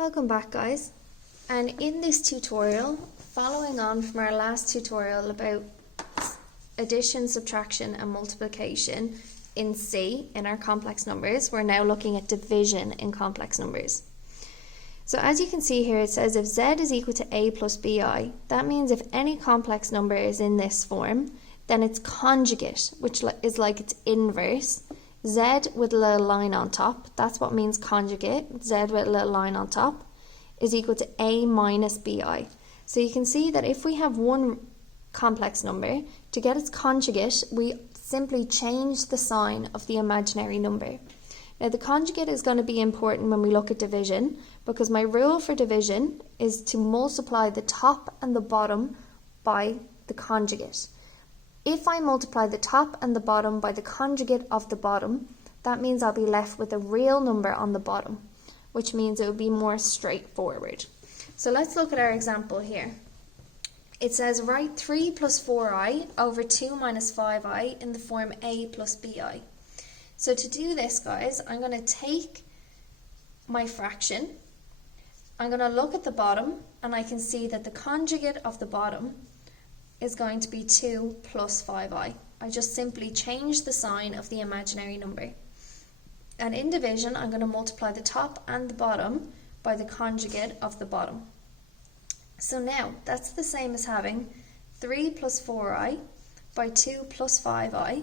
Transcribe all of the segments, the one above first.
Welcome back, guys, and in this tutorial, following on from our last tutorial about addition, subtraction and multiplication in C in our complex numbers, we're now looking at division in complex numbers. So as you can see here, it says if Z is equal to A plus BI, that means if any complex number is in this form, then its conjugate, which is like its inverse, Z with a little line on top, that's what means conjugate, Z with a little line on top, is equal to A minus BI. So you can see that if we have one complex number, to get its conjugate, we simply change the sign of the imaginary number. Now the conjugate is going to be important when we look at division, because my rule for division is to multiply the top and the bottom by the conjugate. If I multiply the top and the bottom by the conjugate of the bottom, that means I'll be left with a real number on the bottom, which means it would be more straightforward. So let's look at our example here. It says write 3 plus 4i over 2 minus 5i in the form a plus bi. So to do this, guys, I'm going to take my fraction, I'm going to look at the bottom, and I can see that the conjugate of the bottom is going to be 2 plus 5i. I just simply change the sign of the imaginary number. And in division, I'm going to multiply the top and the bottom by the conjugate of the bottom. So now, that's the same as having 3 plus 4i by 2 plus 5i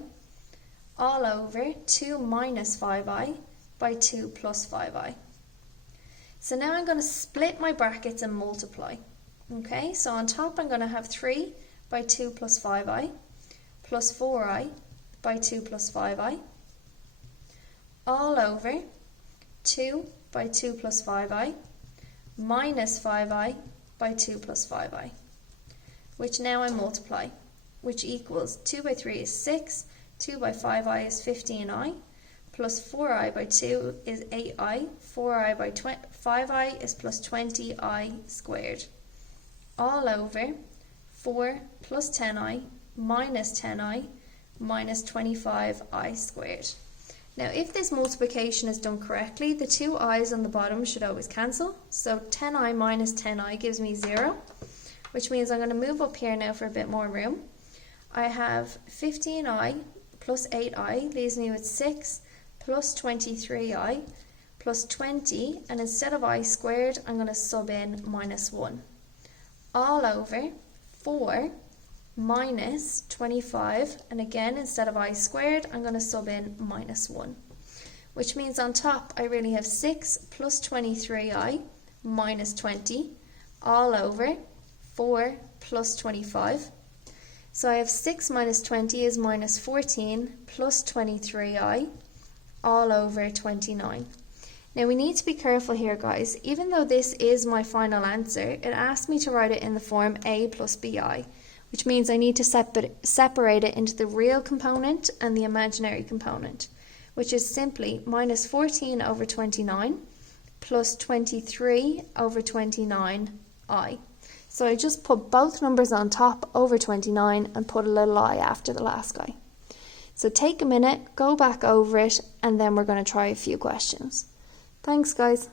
all over 2 minus 5i by 2 plus 5i. So now I'm going to split my brackets and multiply. Okay, so on top I'm going to have 3 by 2 plus 5i plus 4i by 2 plus 5i all over 2 by 2 plus 5i minus 5i by 2 plus 5i, which now I multiply, which equals 2 by 3 is 6, 2 by 5i is 15i, plus 4i by 2 is 8i, 4i by 5i is plus 20i squared, all over 4 plus 10i minus 10i minus 25i squared. Now if this multiplication is done correctly, the two i's on the bottom should always cancel. So 10i minus 10i gives me 0, which means I'm going to move up here now for a bit more room. I have 15i plus 8i leaves me with 6 plus 23i plus 20, and instead of i squared, I'm going to sub in minus 1. All over 4 minus 25, and again instead of I squared I'm going to sub in minus 1, which means on top I really have 6 plus 23i minus 20 all over 4 plus 25. So I have 6 minus 20 is minus 14 plus 23i all over 29. Now we need to be careful here, guys. Even though this is my final answer, it asked me to write it in the form a plus bi, which means I need to separate it into the real component and the imaginary component, which is simply minus 14 over 29 plus 23 over 29i. So I just put both numbers on top over 29 and put a little I after the last guy. So take a minute, go back over it, and then we're going to try a few questions. Thanks, guys.